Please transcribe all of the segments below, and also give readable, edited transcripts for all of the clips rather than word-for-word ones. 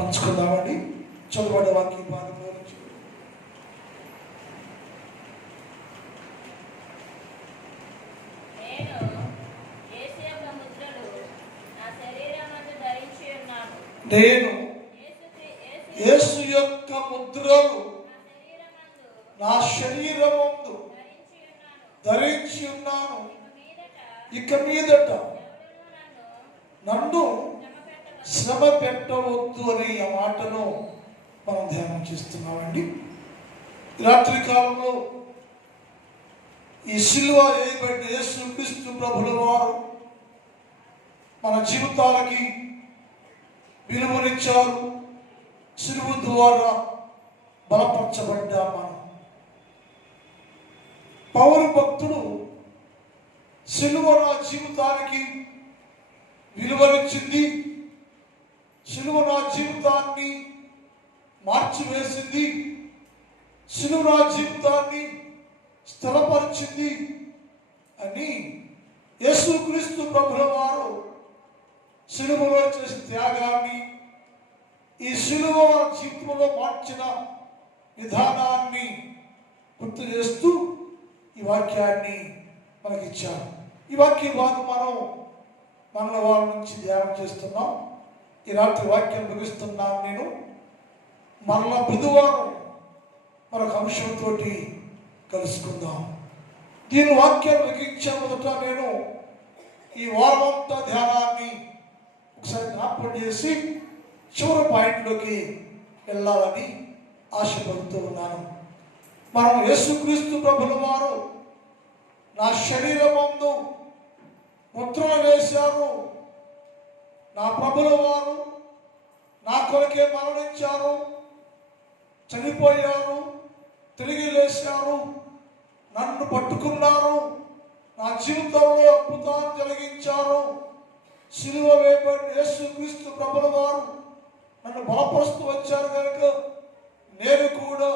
పంచుకుందామండి. చదువుబడే వాక్య భాగంలో నుంచి నేను యేసు యొక్క ముద్రలు నా శరీరమందు ధరించి ఉన్నాను. ఇక మీదట నన్ను శ్రమ పెట్టవద్దు అనే ఆ మాటను మనం ధ్యానం చేస్తున్నామండి. రాత్రి కాలంలో ఈ సిలువ వేయబడిన యేసుక్రీస్తు ప్రభుల వారు మన జీవితాలకి విలువనిచ్చారు. సిలువ ద్వారా బలపరచబడ్డా మనం. పౌరు భక్తుడు సిలువ నా జీవితానికి విలువనిచ్చింది, సిలువ నా జీవితాన్ని మార్చివేసింది, సిలువ నా జీవితాన్ని స్థిరపరిచింది అని యేసుక్రీస్తు ప్రభుల వారు సిలువలో చేసిన త్యాగాన్ని, ఈ సిలువ జీవితంలో మార్చిన విధానాన్ని గుర్తు చేస్తూ ఈ వాక్యాన్ని మనకిచ్చారు. ఈ వాక్య భాగం మనం మంగళవారం నుంచి ధ్యానం చేస్తున్నాం. ఈ రాత్రి వాక్యం ముగిస్తున్నాను. నేను మరలా బుధవారం మరొక అంశంతో కలుసుకుందాం. దీని వాక్యాన్ని ముగించే మొదట నేను ఈ వారమంతా ధ్యానాన్ని ఒకసారి జ్ఞాపకం చేసి చివరి పాయింట్లోకి వెళ్ళాలని ఆశపడుతూ ఉన్నాను. మనం యేసుక్రీస్తు ప్రభుల వారు నా శరీరమందు ముద్రలు వేశారు. నా ప్రభుల వారు నా కొరకే మరణించారు, చనిపోయారు, తిరిగి లేచారు, నన్ను పట్టుకున్నారు, నా జీవితంలో అద్భుతాన్ని జరిగించారు. సిలువ వేయబడిన యేసుక్రీస్తు ప్రభుల వారు నన్ను బలపరుస్తూ వచ్చారు కనుక నేను కూడా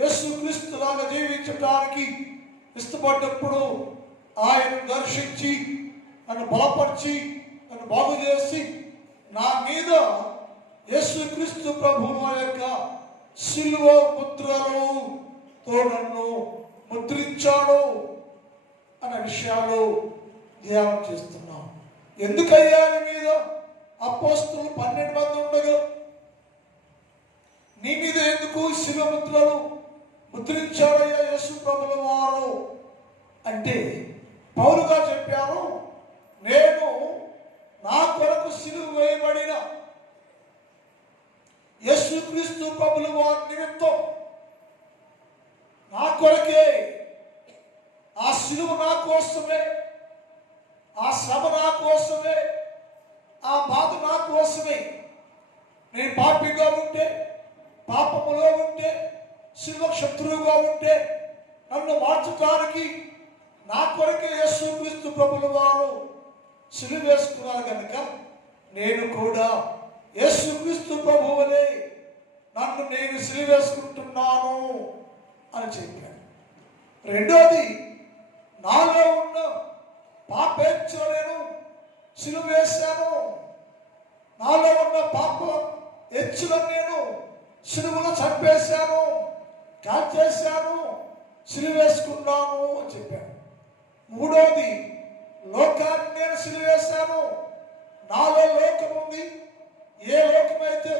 యేసుక్రీస్తు లాగా జీవించడానికి ఇష్టపడ్డప్పుడు ఆయన దర్శించి నన్ను బలపరిచి నన్ను బాగు చేసి నా మీద యేసుక్రీస్తు ప్రభువు యొక్క సిలువ ముద్రలతో నన్ను ముద్రించాడు అనే విషయాలు ధ్యానం చేస్తున్నాం. ఎందుకయ్యా మీద అపోస్తలులు 12 మంది ఉండగా నీ మీద ఎందుకు సిలువ ముద్రలు ముద్రించాడయ్యా యేసు ప్రభుల వారు అంటే పౌలుగా చెప్పారు, నేను నా కొరకు సిలువ వేయబడిన యేసుక్రీస్తు ప్రభుల వారి నిమిత్తం నా కొరకే, ఆ సిలువ నా కోసమే, ఆ శ్రమ నా కోసమే, ఆ బాధ నా కోసమే. నేను పాపిగా ఉంటే, పాపములో ఉంటే, సిలువ శత్రువుగా ఉంటే నన్ను మార్చడానికి నా కొరకే యేసుక్రీస్తు ప్రభుల వారు సిలువ వేసుకున్నారు కనుక నేను కూడా యేసుక్రీస్తు ప్రభువునే నన్ను నేను సిలువ వేసుకుంటున్నాను అని చెప్పాను. రెండోది, నాలో ఉన్న పాపేచ్ఛను నేను సిలువ వేశాను. నాలో ఉన్న పాప హెచ్చులను నేను సిలువలో చంపేశాను, కాల్చేశాను, సిలువ వేసుకున్నాను అని చెప్పాను. మూడోది, లోకాన్ని నేను సిలువ వేశాను. నాలో లోకం ఉంది. ఏ లోకమైతే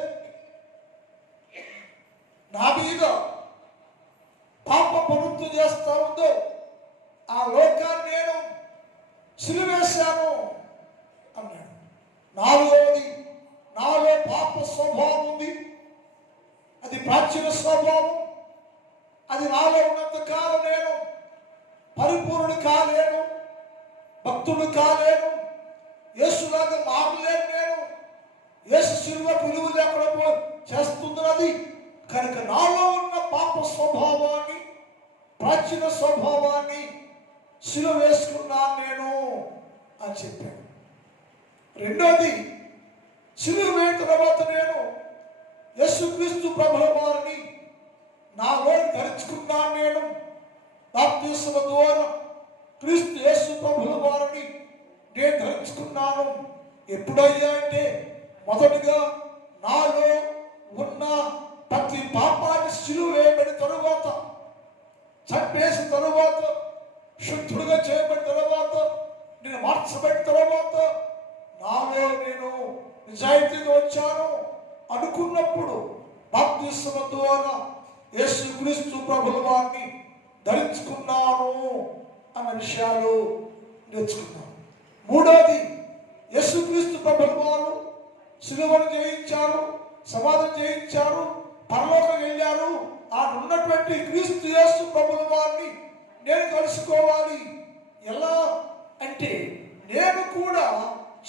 నా మీద పాప ప్రభుత్వం చేస్తా ఉందో ఆ లోకాన్ని నేను సిలువ వేశాను అన్నాడు. నాలుగవది, నాలో పాప స్వభావం ఉంది. అది ప్రాచీన స్వభావం. అది నాలో ఉన్నంత కాలం నేను పరిపూర్ణుడు కాలేను, భక్తుడు కాలేను, యేసులాగా మారలేను. నేను యేసు సిలువకు విలువ లేకుండా చేస్తున్నది కనుక నాలో ఉన్న పాప స్వభావాన్ని, ప్రాచీన స్వభావాన్ని సిలువ వేసుకున్నాను నేను అని చెప్పాను. రెండోది, సిలువ వేయిన తర్వాత నేను యేసుక్రీస్తు ప్రభుల వారిని నాలో ధరించుకున్నాను. నేను బాప్తిస్మ ద్వారా క్రీస్తు యేసు ప్రభుల వారిని నేను ధరించుకున్నాను. ఎప్పుడయ్యా అంటే మొదటిగా నాలో మార్చబడిన తర్వాత నాలో నేను నిజాయితీగా వచ్చాను అనుకున్నప్పుడు బాప్తిస్మం ద్వారా యేసుక్రీస్తు ప్రభుల వారిని ధరించుకున్నాను అన్న విషయాలు నేర్చుకున్నాను. మూడోది, యేసుక్రీస్తు ప్రభుల వారు సిలువను జయించారు, సమాధిని జయించారు, పరలోకం వెళ్ళారు. ఆ ఉన్నటువంటి క్రీస్తు యేసు ప్రభుల వారిని నేను కలుసుకోవాలి. ఎలా అంటే నేను కూడా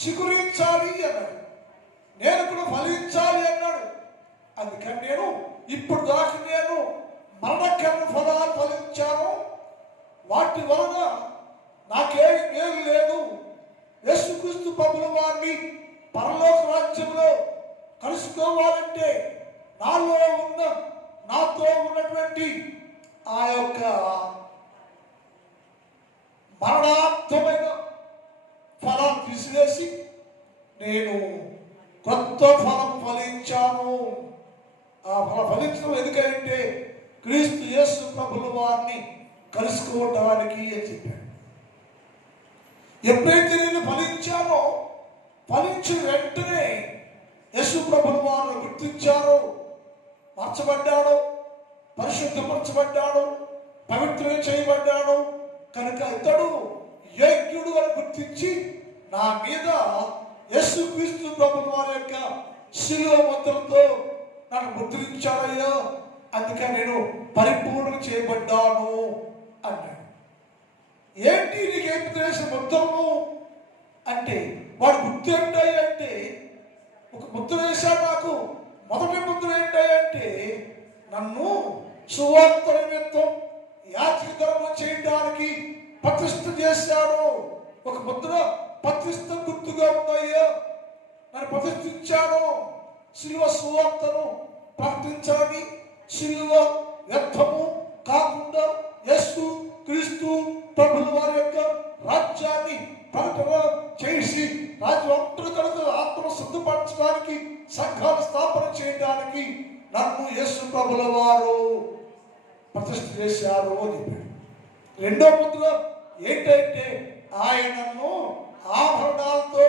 చిగురించాలి అన్నాడు, నేను కూడా ఫలించాలి అన్నాడు. అందుకని నేను ఇప్పుడు దాకా నేను మరణకరణ ఫలాలు ఫలించాను, వాటి వలన నాకేమి మేలు లేదు. యేసుక్రీస్తు ప్రభుల వారిని పరలోక రాజ్యంలో కలుసుకోవాలంటే నాతో ఉన్నటువంటి ఆ యొక్క మరణార్థమైన ఫలాలు తీసివేసి నేను కొత్త ఫలం ఫలించాను. ఆ ఫలించడం ఎందుకంటే క్రీస్తు యేసు ప్రభుల వారిని కలుసుకోవటానికి అని చెప్పాడు. ఎప్పుడైతే నేను ఫలించానో, ఫలించిన వెంటనే యేసు ప్రభుల వారిని గుర్తించారో, మార్చబడ్డాడు, పరిశుద్ధపరచబడ్డాడు, పవిత్రం చేయబడ్డాడు. కనుక ఇతడు యోగ్యుడు అని గుర్తించి నా మీద యేసుక్రీస్తు ప్రభుల వారి యొక్క శిలువ ముద్రతో నన్ను ముద్రించాడయ్యా, అందుకని నేను పరిపూర్ణ చేయబడ్డాను అన్నాడు. ఏంటి నీకేం తెలిసిన ముద్రము అంటే, వాడు గుర్తు ఏంటాయి అంటే, ఒక ముద్ర వేశాడు నాకు. మొదటి ముద్ర ఏంటంటే నన్ను సువార్త నిమిత్తం యాజక ధర్మం చేయడానికి ప్రతిష్ఠ చేశాడు. ఒక ముద్ర ప్రతిష్ఠ గుర్తుగా ఉందయ్యా, నన్ను ప్రతిష్ఠించాడు. శిలువ సువార్తను ప్రకటించాలని, శిలువ వ్యర్థము కాకుండా యేసు క్రీస్తు ప్రభుల వారి యొక్క రాజ్యాన్ని ప్రకటన చేసి రాజ్యాంతర్గత ఆత్మను సిద్ధపరచడానికి, సంఘాలు స్థాపన చేయడానికి నన్ను యేసు ప్రభుల వారు ప్రతిష్ఠ చేశారు అని చెప్పాడు. రెండో ముద్ర ఏంటంటే ఆయనను ఆభరణాలతో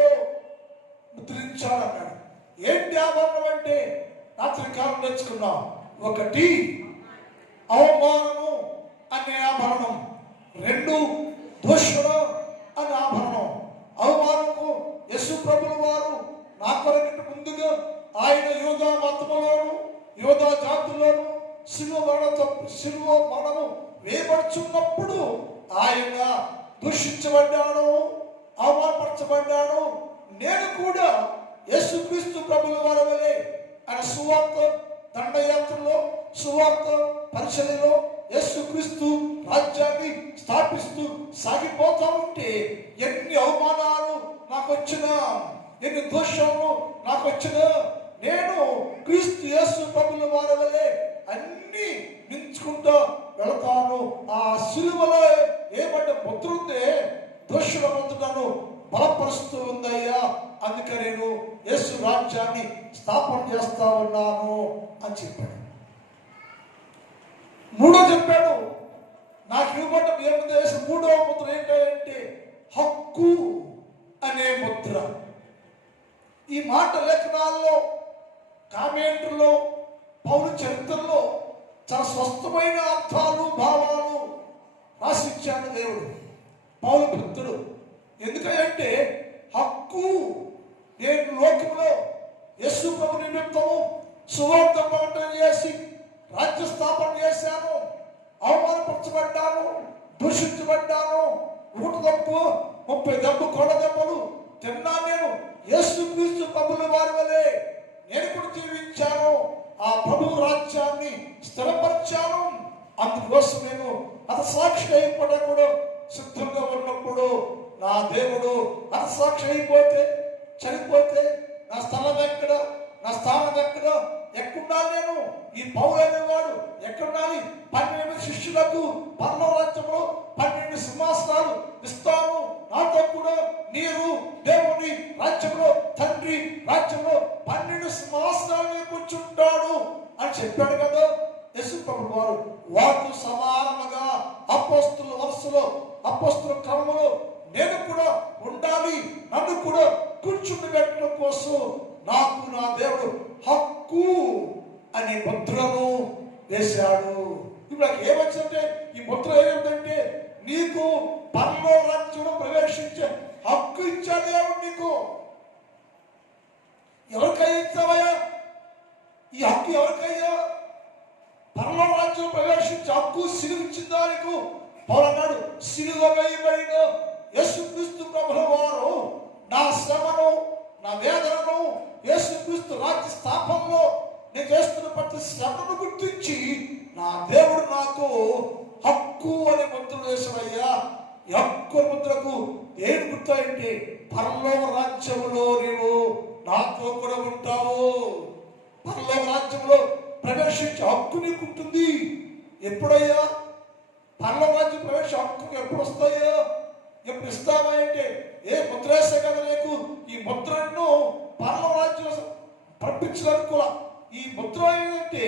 ముద్రించాడన్నాడు. ఏంటి ఆభరణం అంటే రాత్రి కాలం నేర్చుకున్నాం. ఒకటి అవమానము అనే ఆభరణం, రెండు దూషణ అనే ఆభరణం. అవమానము యేసు ప్రభుల వారు నా కొరకు ముందుగా ఆయన యోధా మతములోను యోధా జాతుల్లోను శిలువ మరణము వేయబడుచున్నప్పుడు ఆయన దూషించబడ్డాడు, అవమానపరచబడ్డాడు. నేను కూడా యేసుక్రీస్తు ప్రభుల వారి వలె ఆయన సువార్త దండయాత్రలో, సువార్త పరిచర్యలో యేసుక్రీస్తు రాజ్యాన్ని స్థాపిస్తూ సాగిపోతా ఉంటే ఎన్ని అవమానాలు నాకు వచ్చినా, ఎన్ని దోషాలు నాకు వచ్చినా, నేను క్రీస్తు యేసు ప్రభుల వారి వలె అన్ని మించుకుంటూ వెళతాను. ఆ సిలువలో ఏమంటే ముద్ర ఉందే, దోషుల ముద్రను బలపరుస్తూ ఉందయ్యా, అందుకని నేను యేసు రాజ్యాన్ని స్థాపన చేస్తా ఉన్నాను అని చెప్పాడు. మూడో చెప్పాడు, నాకు ఇవ్వబడ్డ దేశం మూడవ ముద్ర ఏంటంటే హక్కు అనే ముద్ర. ఈ మాట లేఖనాల్లో, కామెంట్లో, పౌరు చరిత్రలో చాలా స్పష్టమైన అర్థాలు, భావాలు రాసిచ్చాడు దేవుడు, పౌరు భక్తుడు. ఎందుకంటే హక్కు, నేను లోకంలో యేసు ప్రభు నిమిత్తము సువార్త ప్రకటన చేసి రాజ్య స్థాపన చేశాను, అవమానపరచబడ్డాను, దూషించబడ్డాను, ఊట దెబ్బ 30 దెబ్బ కొడ దెబ్బలు తిన్నా. నేను యేసుక్రీస్తు ప్రభుల వారి వలె నేను కూడా జీవించాను, ఆ ప్రభు రాజ్యాన్ని స్థిరపరిచాను. అందుకోసం నేను హతసాక్షి అయిపోవడం కూడా సిద్ధంగా ఉన్నప్పుడు నా దేవుడు హతసాక్షి అయిపోతే, చనిపోతే నా స్థలం ఎక్కడ, నా స్థానం ఎక్కడ, ఎక్కడున్నాను నేను? ఈ పౌలు అనేవాడు ఎక్కడున్నాను? 12 శిష్యులకు పరమ రాజ్యంలో 12 సింహాసనాలు ఇస్తాను, నాతో కూడా నీరు దేవుని రాజ్యంలో, తండ్రి రాజ్యంలో 12 సింహాసనాలు కూర్చుంటాడు అని చెప్పాడు కదా యేసు ప్రభువు వారు. వారు సమానముగా అపోస్తుల వరుసలో, అపోస్తుల క్రమంలో నేను కూడా ఉండాలి కూర్చోవాలి, నన్ను కూడా కూర్చుండబెట్టడం కోసం నాకు నా దేవుడు హక్కు అనే ముద్రను వేశాడు. ఇప్పుడు నాకు ఏమొచ్చిందంటే ఈ ముద్ర ఏమిటంటే నీకు పరలోక రాజ్యంలో ప్రవేశించే హక్కు ఇచ్చాడు దేవుడు నీకు. ఎవరికై ఇచ్చావయ్యా ఈ హక్కు? ఎవరికయ్యా పరలోక రాజ్యంలో ప్రవేశించే హక్కు? సిలువ ఇచ్చిందా నీకు? పౌలు అన్నాడు, సిలువ వేయబడిన యేసుక్రీస్తు ప్రభుల వారు నా శ్రమను, నా వేదనను, యేసుక్రీస్తు రాజ్య స్థాపనలో నేను చేస్తున్న ప్రతి శ్రమను గుర్తించి నా దేవుడు నాకు హక్కు అనే ముద్ర వేశాడయ్యా. ఈ హక్కు ముద్రకు ఏం గుర్తాయంటే పరలోక రాజ్యంలో నీవు నాతో కూడా ఉంటావు. పరలోక రాజ్యంలో ప్రవేశించే హక్కు నీకు ఉంటుంది. ఎప్పుడయ్యా పరలోక రాజ్యం ప్రవేశ హక్కు ఎప్పుడు వస్తాయో, ఎప్పుడు ఇస్తావా అంటే ఏ ముద్ర వేస్తే కదా నీకు ఈ ముద్రను పరలోక రాజ్యం పంపించడానికి. ఈ ముద్ర ఏంటంటే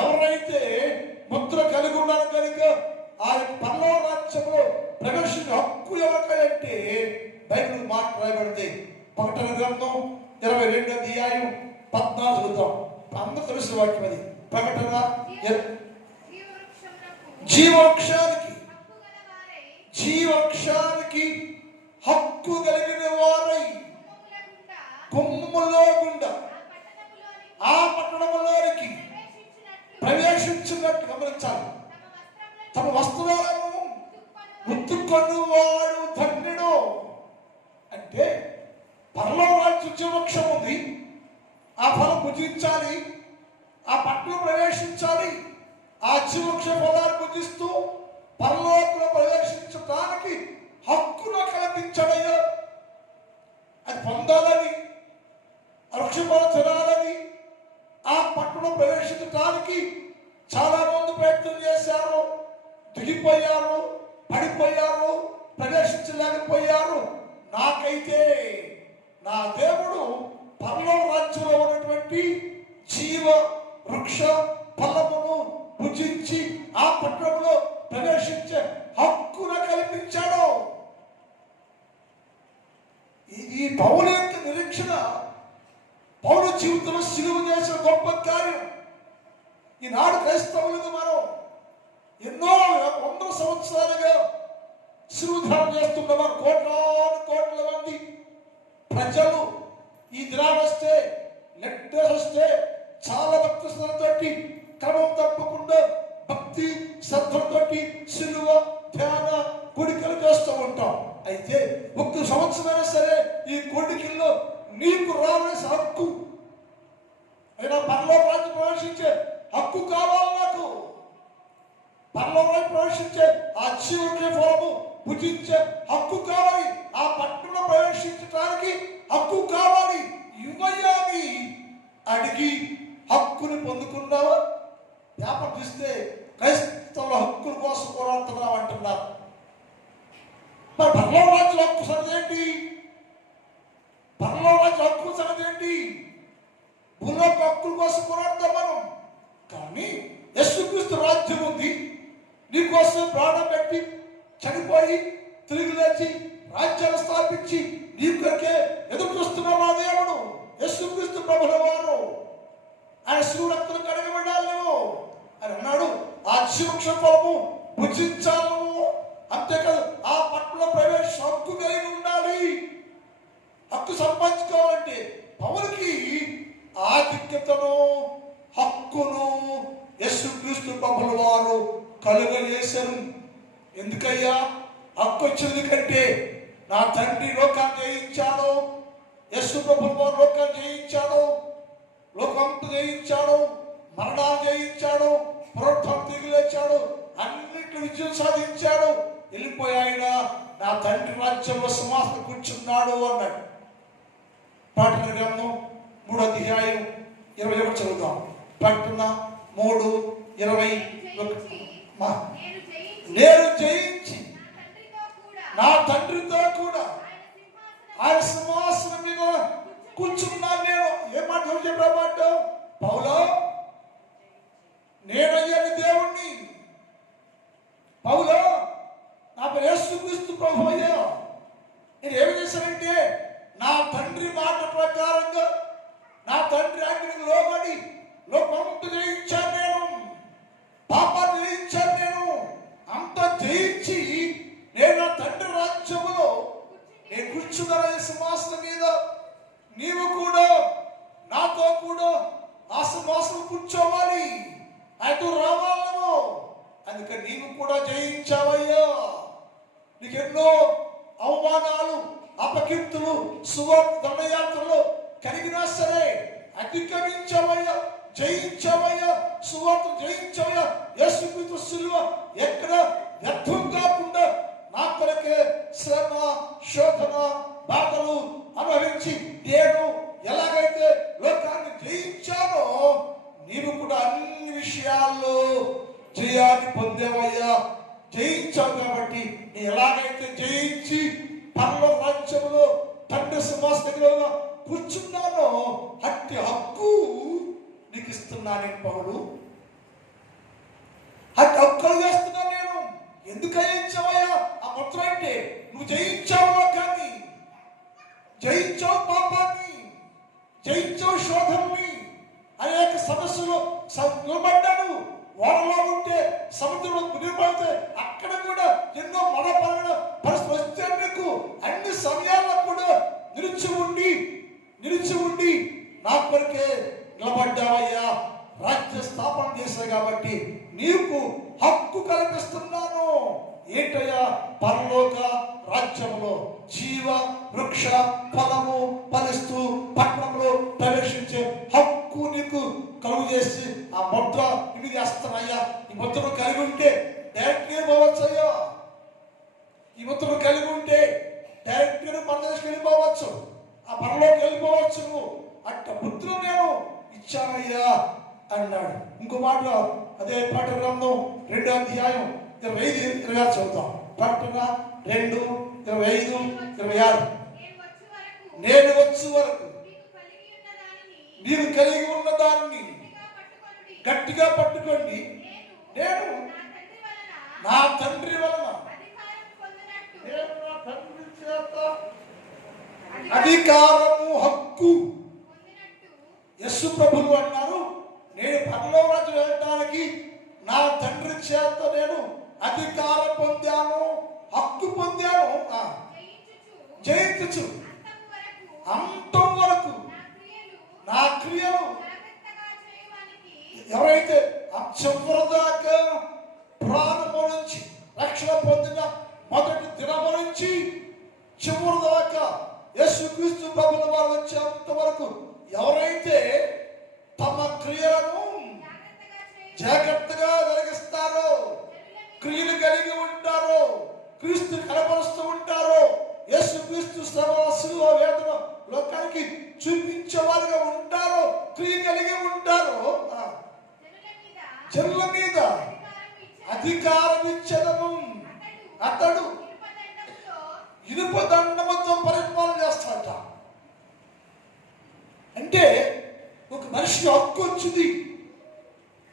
ఎవరైతే ముద్ర కలిగి ఉన్నారు కనుక ఆ పరలోక రాజ్యంలో ప్రవేశించే హక్కు ఎవరికంటే బైబిల్ మాట రాయబడింది. ప్రకటన గ్రంథం 22వ అధ్యాయం 14 చదువుతాం. అందరూ తెలిసిన వాక్యం అది. ప్రకటన జీవవృక్షానికి హక్కు కలిగిన వారై కొమ్ములో గుండా ఆ పట్టణంలోనికి ప్రవేశించినట్టు గమనించాలి. తమ వస్త్రాలను ఉత్తుకొని వాడు ధన్యుడు. అంటే పరలోక రాజ్య జీవవృక్షం ఉంది, ఆ ఫలం భుజించాలి, ఆ పట్టణం ప్రవేశించాలి, ఆ జీవవృక్ష ఫలాన్ని భుజిస్తూ పరలోకంలో ప్రవేశించడానికి హక్కును కల్పించాడయ్యా. అది పొందాలని, వృక్ష ఫలం తినాలని, ఆ పట్టణం ప్రవేశించడానికి చాలా మంది ప్రయత్నం చేశారు, దిగిపోయారు, పడిపోయారు, ప్రవేశించలేకపోయారు. నాకైతే నా దేవుడు పరలోక రాజ్యంలో ఉన్నటువంటి జీవ వృక్ష ఫలమును భుజించి ఆ పట్టణంలో ప్రవేశించే హక్కును కల్పించాడు. ఈ పౌలు యొక్క నిరీక్షణ, పౌలు జీవితంలో సిలువ చేసిన గొప్ప కార్యం. ఈనాడు క్రైస్తవులకు మనం ఎన్నో 100 సంవత్సరాలుగా సిలువ ధ్యానం చేస్తున్నవారు కోట్ల మంది ప్రజలు ఈ దినాలు వస్తే, లెక్చర్స్ వస్తే చాలా భక్తి శ్రద్ధతోటి, క్రమం తప్పకుండా భక్తి శ్రద్ధతోటి సిలువ ధ్యాన కోడికలు చేస్తూ ఉంటాం. అయితే 1 సంవత్సరమైనా సరే ఈ కోడికల్లో నీకు రావాల్సిన హక్కు, అయినా పరలోక రాజ్యం ప్రవేశించే హక్కు కావాలి నాకు. పరలోక రాజ్యం ప్రవేశించే ఆ జీవన ఫలము భుజించే హక్కు కావాలి, ఆ పట్టణంలో ప్రవేశించడానికి హక్కు కావాలి. ఇవ్వయాని అడిగి హక్కుని పొందుకున్నావా? వ్యాపారం చూస్తే క్రైస్తవుల హక్కుల కోసం పోరాడుతున్నాం అంటున్నారు. మరి పరలోక రాజ్యం హక్కు సంగతి ఏంటి? పరలోక రాజ్యం హక్కు సంగతి ఏంటి? భూలోక హక్కుల కోసం పోరాడతాం మనం. కానీ యేసుక్రీస్తు రాజ్యం ఉంది, నీకోసం ప్రాణం పెట్టి చనిపోయి తిరిగి లేచి రాజ్యాన్ని స్థాపించి నీ కొరకే ఎదురు చూస్తున్న మా దేవుడు యేసుక్రీస్తు ప్రభుల వారు. ఆయన శివుడు రక్తం కడగబడాలి అని అన్నాడు. ఆ జీవవృక్ష ఫలము భుజించాలి. అంతేకాదు ఆ పట్టణంలో ప్రవేశ హక్కు కలిగి ఉండాలి. హక్కు సంపాదించుకోవాలంటే పౌలుకి ఆధిక్యతను, హక్కును యేసుక్రీస్తు ప్రభుల వారు కలుగజేశారు. ఎందుకయ్యా హక్కు వచ్చింది? కంటే నా తండ్రి లోకాన్ని జయించాడు, యేసు ప్రభుల వారు లోకాన్ని జయించాడు, లోకంతో జయించాడు, మరణాన్ని జయించాడు, పునరుత్థానం తిరిగి లేచాడు, అన్నింటి విజయం సాధించాడు. వెళ్ళిపోయి ఆయన నా తండ్రి రాజ్యంలో సింహాసనం కూర్చున్నాడు అన్నాడు. ప్రకటన గ్రంథం 3వ అధ్యాయం 21 చదువుతాం. ప్రకటన 3:21. నేను జయించి నా తండ్రితో కూడా ఆయన సింహాసనం మీద కూర్చున్నాను. నేను ఏ మాట చెప్పామాట? పౌలా, నేనయ్యాను దేవుణ్ణి. పౌలా, నా పేరు యేసుక్రీస్తు ప్రభు అయ్యా. నేను ఏమి చేశానంటే తండ్రి ఆజ్ఞకు లోబడి లోకమంతా జయించాను నేను, పాపాన్ని జయించాను నేను. అంత జయించి నేను నా తండ్రి రాజ్యములో నేను కూర్చున్నాను సింహాసనం మీద. నీవు కూడా నాతో కూడా ఆ సింహాసనం కూర్చోవాలి, ఆయనతో రావాలను. అందుకని నీవు కూడా జయించావయ్యా. నీకెన్నో అవమానాలు, అపకీర్తులు, సువార్త దండయాత్రలు కలిగినా సరే అధిగమించావయ్యా, జయించావయ్యా, సువార్త జయించావయ్యా. యేసుక్రీస్తు సిలువ ఎక్కడ వ్యర్థం కాకుండా నా కొరకే శ్రమ, శోధన, బాధలు అనుభవించి నేను ఎలాగైతే లోకాన్ని జయించానో నీవు కూడా అన్ని విషయాల్లో జయాన్ని పొందేవయ్యా. జయించావు కాబట్టి నేను ఎలాగైతే జయించి పరలోక రాజ్యంలో తండ్రి సింహాసనంలో కూర్చున్నానో అట్టి హక్కు నీకు ఇస్తున్నాను నేను పౌలు. అట్టి హక్కులు చేస్తున్నాను నేను. ఎందుకు జయించావయ్యా? ఆ మొత్తం అంటే నువ్వు జయించావు లోకాన్ని, జయించావు పాపాన్ని, జయించావు శోధనని. అనేక సమస్యలు నిలబడ్డాను. ఓడలో ఉంటే సముద్రంలో మునిగిపోతే అక్కడ కూడా ఎన్నో మనపరమైన పరిస్థితులు వస్తే నీకు అన్ని సమయాల్లో కూడా నిలిచి ఉండి నా కొరకే నిలబడ్డావయ్యా. రాజ్య స్థాపన చేశావు కాబట్టి నీకు హక్కు కల్పిస్తున్నాను. ఏంటయ్యా? పరలోక రాజ్యంలో జీవ వృక్ష ఫలము ఫలిస్తూ పట్టణంలో ప్రవేశించే హక్కు నీకు కలుగు చేసి ఆ ముద్ర ఇవి చేస్తానయ్యా. ఈ ముద్రను కలిగి ఉంటే డైరెక్ట్గా పోవచ్చు అయ్యా. ఈ ముద్రను కలిగి ఉంటే డైరెక్ట్గా పరదేశం వెళ్ళిపోవచ్చు, ఆ పరలోకి వెళ్ళిపోవచ్చు. నువ్వు అట్ట ముద్ర నేను ఇచ్చానయ్యా అన్నాడు. ఇంకో మాట అదే ప్రకటన గ్రంథం 2వ అధ్యాయం 25-26 చదువుతాం. ప్రకటన 2:25-26. నేను వచ్చే వరకు మీరు కలిగి ఉన్న దాన్ని గట్టిగా పట్టుకోండి. నేను నా తండ్రి వలన నేను నా తండ్రి చేత అధికారము హక్కు. యేసు ప్రభువు అన్నారు, నేను పరలోక రాజ్యం వెళ్ళడానికి నా తండ్రి చేత నేను అధికారం పొందాను, హక్కు పొందాను. జయించు అంతం వరకు నా క్రియలు ఎవరైతే చివరిదాకా ప్రారంభం నుంచి రక్షణ పొందిన మొదటి దినము నుంచి చివరి దాకా యేసుక్రీస్తు ప్రభుల వారు వచ్చేంత వరకు ఎవరైతే తమ క్రియలను జాగ్రత్తగా జరిగిస్తారో, క్రియలు కలిగి ఉంటారో, క్రీస్తు కనపరుస్తూ ఉంటారో, యేసుక్రీస్తు శ్రమ శిలువ వేదన లోకానికి చూపించేవారుగా ఉంటారో, క్రియ కలిగి ఉంటారో జనుల మీద అధికారం ఇచ్చదను. అతడు ఇనుప దండముతో పరిపాలన చేస్తాడట. అంటే ఒక మనిషికి హక్కు వచ్చింది,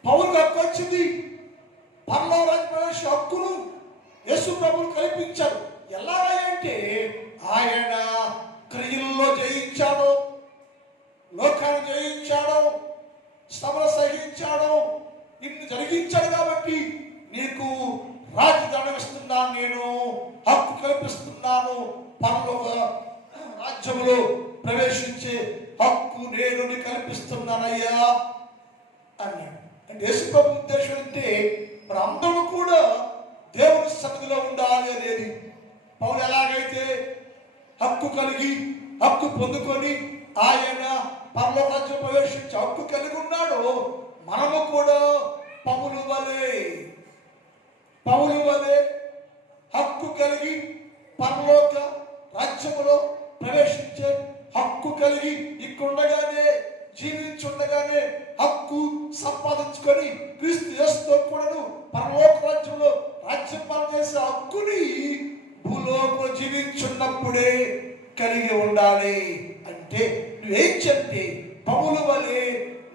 పౌరులకు హక్కు వచ్చింది. పరలోక రాజ్య ప్రవేశ హక్కును యేసు ప్రభువు కల్పించారు. ఎలాగంటే ఆయన క్రియల్లో జయించాడు, లోకాన్ని జయించాడు, శ్రమను సహించాడు, ఇన్ని జరిగించాడు. కాబట్టి నీకు రాజధాని ఇస్తున్నాను, నేను హక్కు కల్పిస్తున్నాను, పరలోక రాజ్యములో ప్రవేశించే హక్కు నేను నీకు కల్పిస్తున్నానయ్యా అన్నాడు. అంటే యేసు ప్రభు ఉద్దేశం అంటే మరి అందరూ కూడా దేవుని సన్నిధిలో ఉండాలి అనేది. పౌలు ఎలాగైతే హక్కు కలిగి హక్కు పొందుకొని ఆయన పరలోక రాజ్యం ప్రవేశించి హక్కు కలిగి ఉన్నాడు, మనము కూడా పౌలు వలె హక్కు కలిగి పరలోక రాజ్యములో ప్రవేశించే హక్కు కలిగి ఇక్కడుండగానే జీవించుండగానే హక్కు సంపాదించుకొని క్రీస్తు యేసుతో కూడాను పరలోక రాజ్యంలో రాజ్యపాలన చేసే హక్కుని భూలోకంలో జీవించున్నప్పుడే కలిగి ఉండాలి. అంటే నువ్వేం చెప్తే పౌలు వలె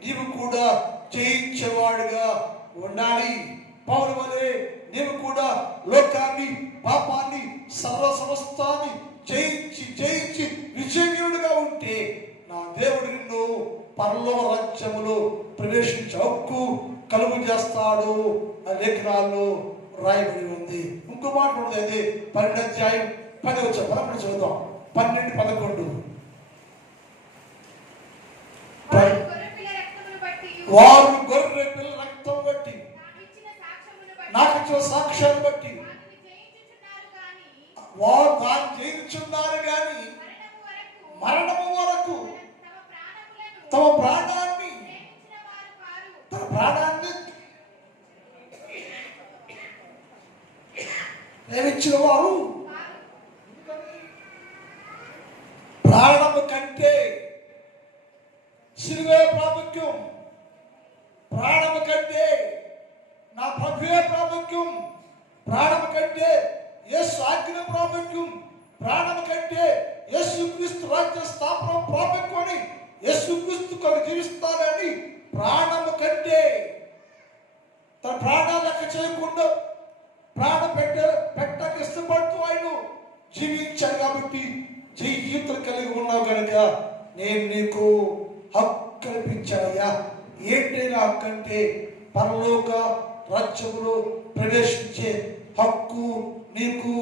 నీవు కూడా జయించేవాడుగా ఉండాలి. పౌలు వలె నీవు కూడా లోకాన్ని, పాపాన్ని, సర్వ సమస్తాన్ని జయించి విజయుడుగా ఉంటే నా దేవుడు నిన్ను పరలోక రాజ్యములో ప్రవేశించే హక్కు కలుగు చేస్తాడు అని లేఖనాల్లో రాయబడి ఉంది. ఇంకో మాట ఉంది, అది 12వ అధ్యాయం 10వ వచనం చదువుదాం. 12-11. వారు గొర్రె పిల్ల రక్తం బట్టి నాకు ఇచ్చిన సాక్ష్యాన్ని బట్టి వారు దాన్ని జయించున్నారు కానీ మరణము వరకు తమ ప్రాణాన్ని ప్రేమించిన వారు ప్రాణము కంటే సిలువే ప్రాముఖ్యం, ప్రాణము కంటే నా ప్రభువే ప్రాముఖ్యం, ప్రాణము కంటే యేసు ఆజ్ఞ ప్రాముఖ్యం, ప్రాణము కంటే యేసుక్రీస్తు రాజ్య స్థాపన ప్రాముఖ్యం అని యేసుక్రీస్తు కొరకు జీవిస్తానని ప్రాణము కంటే తన ప్రాణాలు లెక్క చేయకుండా ప్రాణం పెట్టక ఇష్టపడుతూ ఆయన జీవించాడు. కాబట్టి జీవితం కలిగి ఉన్నావు కనుక నేను నీకు హక్కు కల్పించాయా. ఏంటైనా హక్కు అంటే పరలోక రాజ్యములో ప్రవేశించే హక్కు నీకు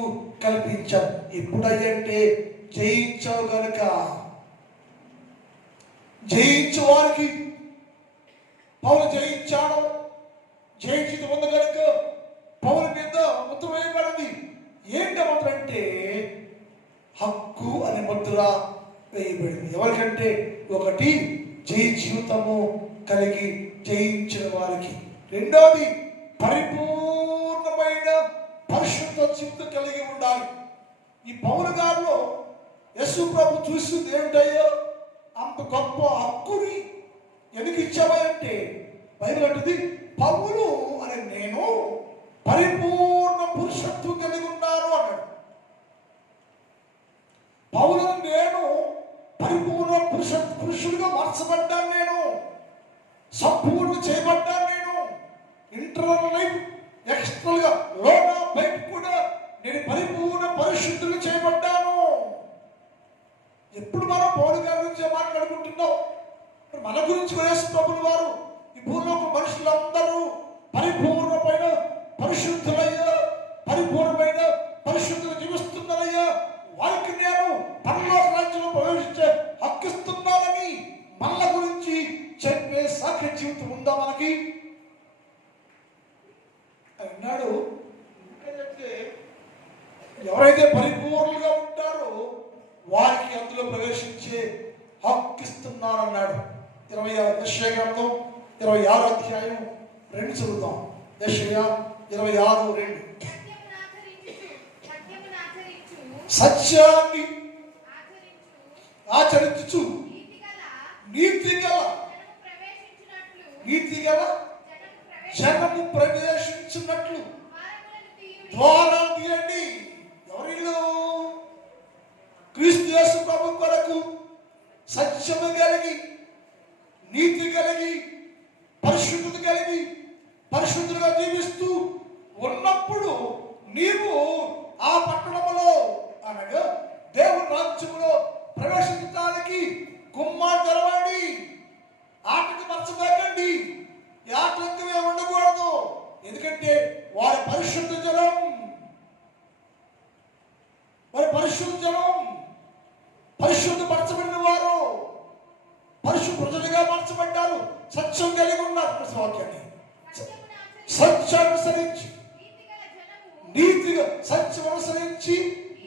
కల్పించాను. ఎప్పుడయ్యంటే జయించావు కనుక. జయించు వారికి పౌలు జయించాడు, జయించింది ఉంది కనుక పౌలు మీద ముద్ర వేయబడింది. ఏంటి ముద్ర అంటే హక్కు అనే ముద్ర వేయబడింది. ఎవరికంటే ఒకటి జయ జీవితము కలిగి జయించిన వారికి, రెండోది పరిపూర్ణమైన పరిశుద్ధ జీవితం కలిగి ఉండాలి. ఈ పౌలు గారిలో యేసు ప్రభు చూసింది ఏమిటయ్యో, అంత గొప్ప హక్కుని ఎందుకు ఇచ్చావంటే బైబిల్ అంటుంది పౌలు అని నేను పరిపూర్ణ పురుషత్వం కలిగి ఉన్నాను అన్నాడు. పౌలు నేను పరిపూర్ణ పురుషుడిగా మార్చబడ్డాను, నేను సంపూర్ణ చేయబడ్డాను. నేను ఇంటర్నల్ లైఫ్ ఎక్స్టర్నల్ గా లోన బయట కూడా నేను పరిపూర్ణ పరిశుద్ధులు చేయబడ్డాను. ఎప్పుడు మనం పౌలు గారి గురించి మాట్లాడుకుంటున్నాం, మన గురించి ప్రభులు వారు ఈ భూలోక మనుషులందరూ పరిపూర్ణమైన పరిశుద్ధులయ్యా, పరిపూర్ణమైన పరిశుద్ధులు జీవిస్తున్నారయ్యా, వారికి నేను పరలోక రాజ్యంలో ప్రవేశించే హక్కిస్తున్నానని మన గురించి చెప్పే సాక్ష్య జీవితం ఉందా మనకి అన్నాడు. ఎవరైతే పరిపూర్ణంగా ఉంటారో వారికి అందులో ప్రవేశించే హక్కిస్తున్నానన్నాడు. 26 26 అధ్యాయం 2 చదువుతాం. యెషయా 26:2. సత్యాన్ని ఆచరించు నీతిగల జనము ప్రవేశించినట్లు ద్వారం తీయండి. ఎవరిలో క్రీస్తు యేసు ప్రభు కొరకు సత్యము కలిగి, నీతి కలిగి, పరిశుద్ధత కలిగి, పరిశుద్ధులుగా జీవిస్తూ ఉన్నప్పుడు నీవు ఆ పట్టణములో అనగా దేవుని రాజ్యములో ప్రవేశించడానికి గుమ్మాలు తెరవండి. ఆటకి మర్చబోకండి, ఆటంకమే ఉండకూడదు. ఎందుకంటే వారి పరిశుద్ధ జనం, వారి పరిశుద్ధ జనం పరిశుద్ధపరచబడిన వారు, పరిశుద్ధ ప్రజలుగా మార్చబడ్డారు, సత్యం కలిగి ఉన్నారు. వాక్యాన్ని సత్యం అనుసరించి నీతిగా, సత్యం అనుసరించి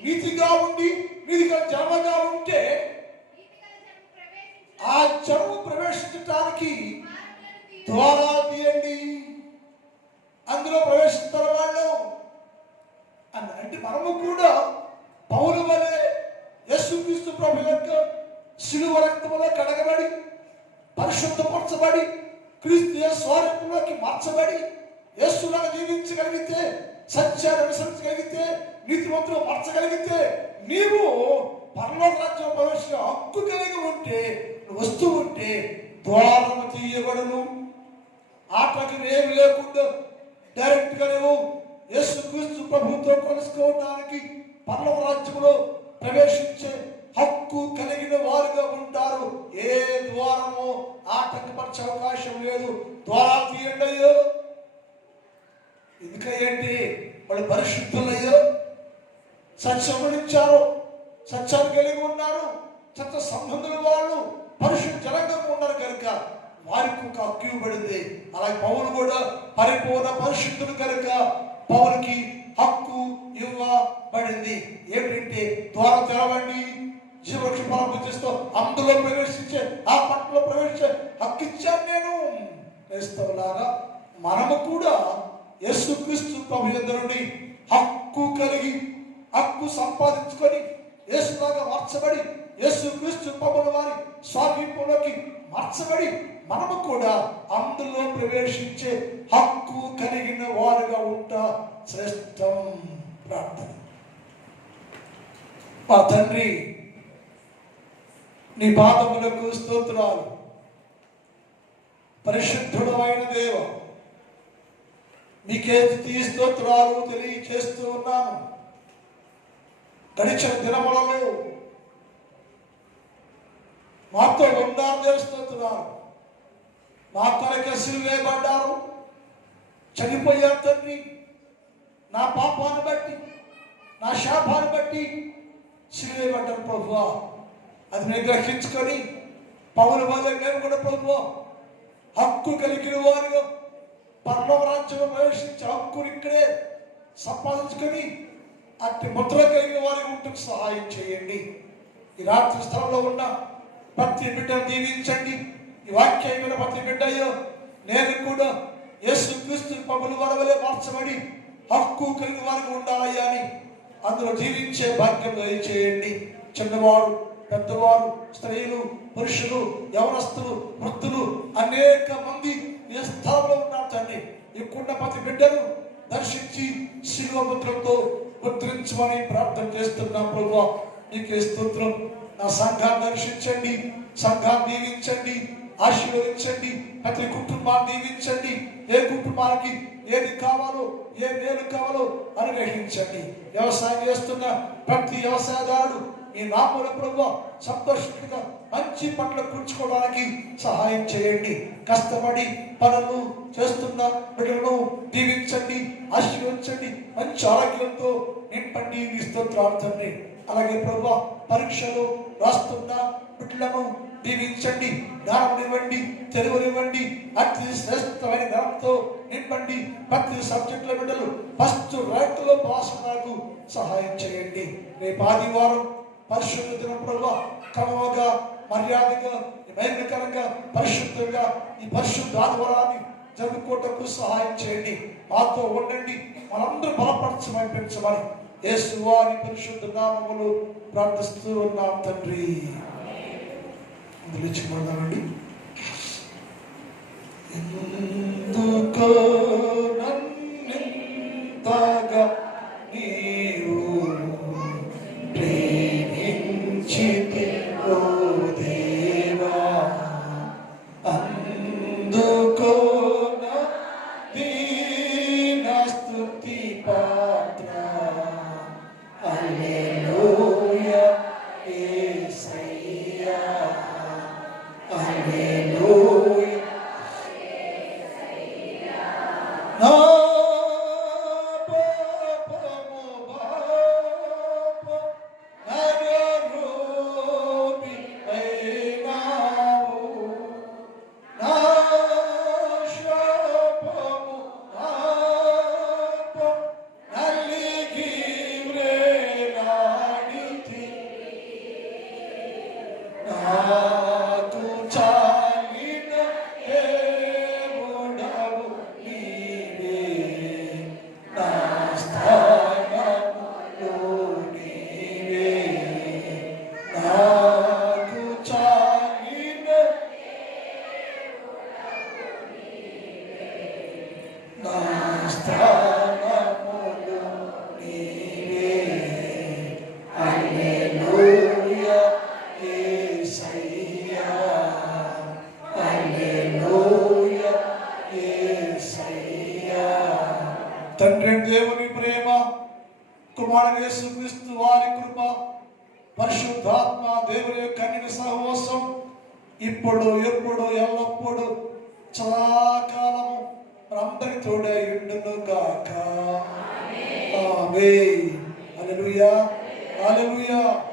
నీతిగా ఉండి నీతిగా జనముగా ఉంటే ఆ జనము ప్రవేశించడానికి ద్వారాలు తీయండి, అందులో ప్రవేశిస్తారు వాళ్ళు అని. అంటే మనము కూడా పౌలు వలె యేసుక్రీస్తు ప్రభు యొక్క శిలువ రక్తములో కడగబడి పరిశుద్ధపరచబడి క్రీస్తు స్వరూపంలోకి మార్చబడి యేసులాగా జీవించగలిగితే, సత్యాన్ని అనుసరించగలిగితే, నీతిమంతులు మార్చగలిగితే నీవు పరలోక రాజ్యం ప్రవేశించే హక్కు కలిగి ఉంటే, వస్తూ ఉంటే ద్వారము తీయబడును. ఆటకి ఏమి లేకుండా డైరెక్ట్ గా నువ్వు యేసుక్రీస్తు ప్రభుతో కలుసుకోవడానికి పరలోక రాజ్యంలో ప్రవేశించే హక్కు కలిగిన వారుగా ఉంటారు. ఏ ద్వారము ఆటంకపరిచే అవకాశం లేదు. ద్వారాలు తీయండి అయ్యో. ఎందుకంటే వాళ్ళు పరిశుద్ధులయ్యో, సత్యమనిచ్చారు, సత్యాన్ని కలిగి ఉన్నారు, సత్య సంబంధులు, వాళ్ళు పరిశుద్ధ జనంగా ఉన్నారు కనుక వారికి ఒక హక్కు ఇవ్వబడింది. అలాగే పౌలు కూడా పరిపూర్ణ పరిశుద్ధులు కనుక పౌలుకి హక్కు ఇవ్వబడింది. ఏమిటంటే ద్వారం తెరవండి, జీవవృక్ష ఫలం భుజిస్తూ అందులో ప్రవేశించే, ఆ పట్టణంలో ప్రవేశించే హక్కు ఇచ్చాను నేను. క్రైస్తవులారా, మనము కూడా యేసుక్రీస్తు ప్రభు యందు నుండి హక్కు కలిగి, హక్కు సంపాదించుకొని యేసులాగా మార్చబడి, యేసుక్రీస్తు ప్రభుల వారి స్వాధీనంలోకి మార్చబడి మనము కూడా అందులో ప్రవేశించే హక్కు కలిగిన వారుగా ఉంటా శ్రేష్టం. ప్రార్థన. మా తండ్రి, నీ పాదములకు స్తోత్రాలు. పరిశుద్ధుడు అయిన దేవ, మీకే స్తోత్రాలు తెలియచేస్తూ ఉన్నాను. గడిచిన దినములలో మాతో ఉన్నారు తెలుస్తున్నారు. మా కొరకు సిలువేయబడ్డారు, చనిపోయారు తండ్రి. నా పాపాన్ని బట్టి, నా శాపాన్ని బట్టి సిలువేయబడ్డారు ప్రభువా. అది మేము గ్రహించుకొని పౌలు వల్ల మేము కూడా ప్రభువా హక్కు కలిగిన వారు పరలోక రాజ్యంలో ప్రవేశించే హక్కుని ఇక్కడే సంపాదించుకొని అట్టి ముద్ర కలిగిన వారికి ఉంటూ సహాయం చేయండి. ఈ రాత్రి స్థలంలో ఉన్న ప్రతి బిడ్డను దీవించండి. ఈ వాక్యమైన ప్రతి బిడ్డయ్యో నేను కూడా యేసుక్రీస్తు ప్రభుల వరవలే మార్చబడి హక్కు కలిగిన వారికి ఉండాలయ్యా అని అందులో జీవించే భాగ్యం దయచేయండి. చిన్నవారు, పెద్దవారు, స్త్రీలు, పురుషులు, యవనస్తులు, వృద్ధులు అనేక మంది ఈ స్థలంలో ఉన్నారు తండ్రి. ఇక్కడున్న ప్రతి బిడ్డను దర్శించి శిలువ ముద్రతో ముద్రించమని ప్రార్థన చేస్తున్నాం ప్రభువా. నీకే స్తోత్రం. నా సంఘాన్ని దర్శించండి, సంఘాన్ని దీవించండి, ఆశీర్వదించండి. ప్రతి కుటుంబాన్ని దీవించండి. ఏ కుటుంబానికి ఏది కావాలో, ఏ మేలు కావాలో అనుగ్రహించండి. వ్యవసాయం చేస్తున్న ప్రతి వ్యవసాయదారుడు మీ నామములో ప్రభువా సంతోషంగా మంచి పంటలు కూర్చుకోవడానికి సహాయం చేయండి. కష్టపడి పనులు చేస్తున్న బిడ్డలను దీవించండి, ఆశీర్వదించండి. మంచి ఆరోగ్యంతో నింపండి. మీ స్తోత్రాలు తండ్రి. అలాగే ప్రభువా పరీక్షలు రాస్తున్న బిడ్డలను దీవించండి, జ్ఞానం ఇవ్వండి, తెలుగునివ్వండి. అతి శ్రేష్టమైన జ్ఞానంతో నింపండి. ప్రతి సబ్జెక్టుల బిడ్డలు ఫస్ట్ ర్యాంకులో పాస్ అవ్వడానికి సహాయం చేయండి. రేపు ఆదివారం పరిశుద్ధ దినం ప్రభువా క్రమంగా, మర్యాదగా, భయంకరంగా, పరిశుద్ధంగా ఈ పరిశుద్ధ ఆదివారాన్ని జరుపుకోవటకు సహాయం చేయండి. మాతో ఉండండి, మనందరూ బలపరచమని పెంచమని యేసు వారి పరిశుద్ధ నామములో ప్రార్థిస్తూ ఉన్నాం తండ్రి. నిలిచిపోదామండి. ఎందుకో నన్నింతగా నీవు ప్రేమించితివో దేవా, అందుకో నా దీన స్తుతి పాత్ర. హల్లెలూయా యేసయ్యా, హల్లెలూయా. నా పాపము బాప నరరూపి అయినావు, నా శాపము బాప నలిగి వ్రేలాడితి. నాకు చాలిన దేవుడవు నీవే, నా స్థానములో నీవే. నాకు చాలిన నా స్థానములో నీవే. హల్లెలూయా యేసయ్యా, హల్లెలూయా యేసయ్యా. తండ్రి దేవుని ప్రేమ, కుమారుడు యేసుక్రీస్తు వారి కృప, పరిశుద్ధాత్మ దేవుని యొక్క అన్నిటి సహవాసం ఇప్పుడు ఎప్పుడు ఎల్లప్పుడు సదాకాలము మనందరి తోడే ఉండును గాక. ఆమేన్. హల్లెలూయా, హల్లెలూయా.